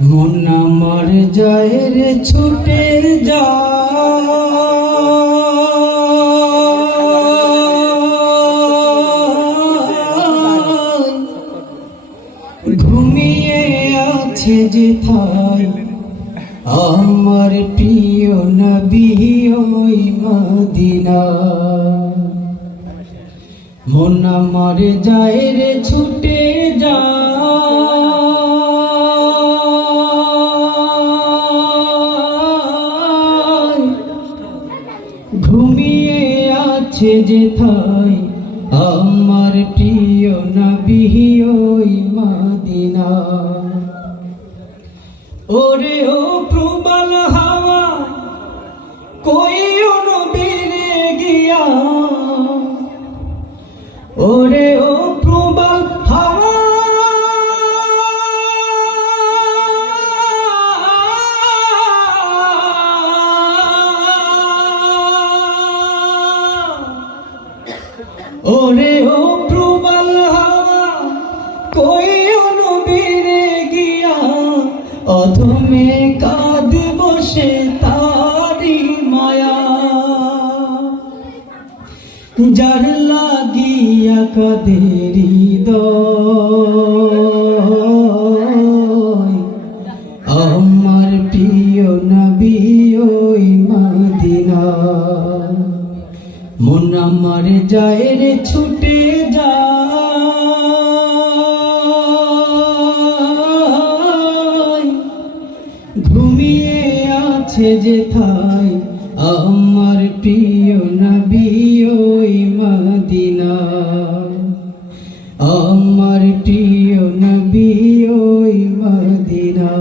মন আমার যায় রে ছুটে যা। ঘুমিয়ে আছে যে থাই, আমার প্রিয় নবী ওই মদিনা। মন আমার যায় ছুটে ঘুমিয়ে আছে যে থাই আমার প্রিয় নবী ওই মাদিনা। ওরে ও প্রবল হাওয়া কই ওরে ও প্রবল হাওয়া, কই নবীরে গিয়া? অধমে কাঁদ বসে তারি মায়া। যার লাগিয়া কাদেরি আমার মন আমার যায় রে ছুটে যায় ঘুমিয়ে আছে যে থাই, আমার প্রিয় নবী ওই মদিনা আমার প্রিয় নবী ওই মদিনা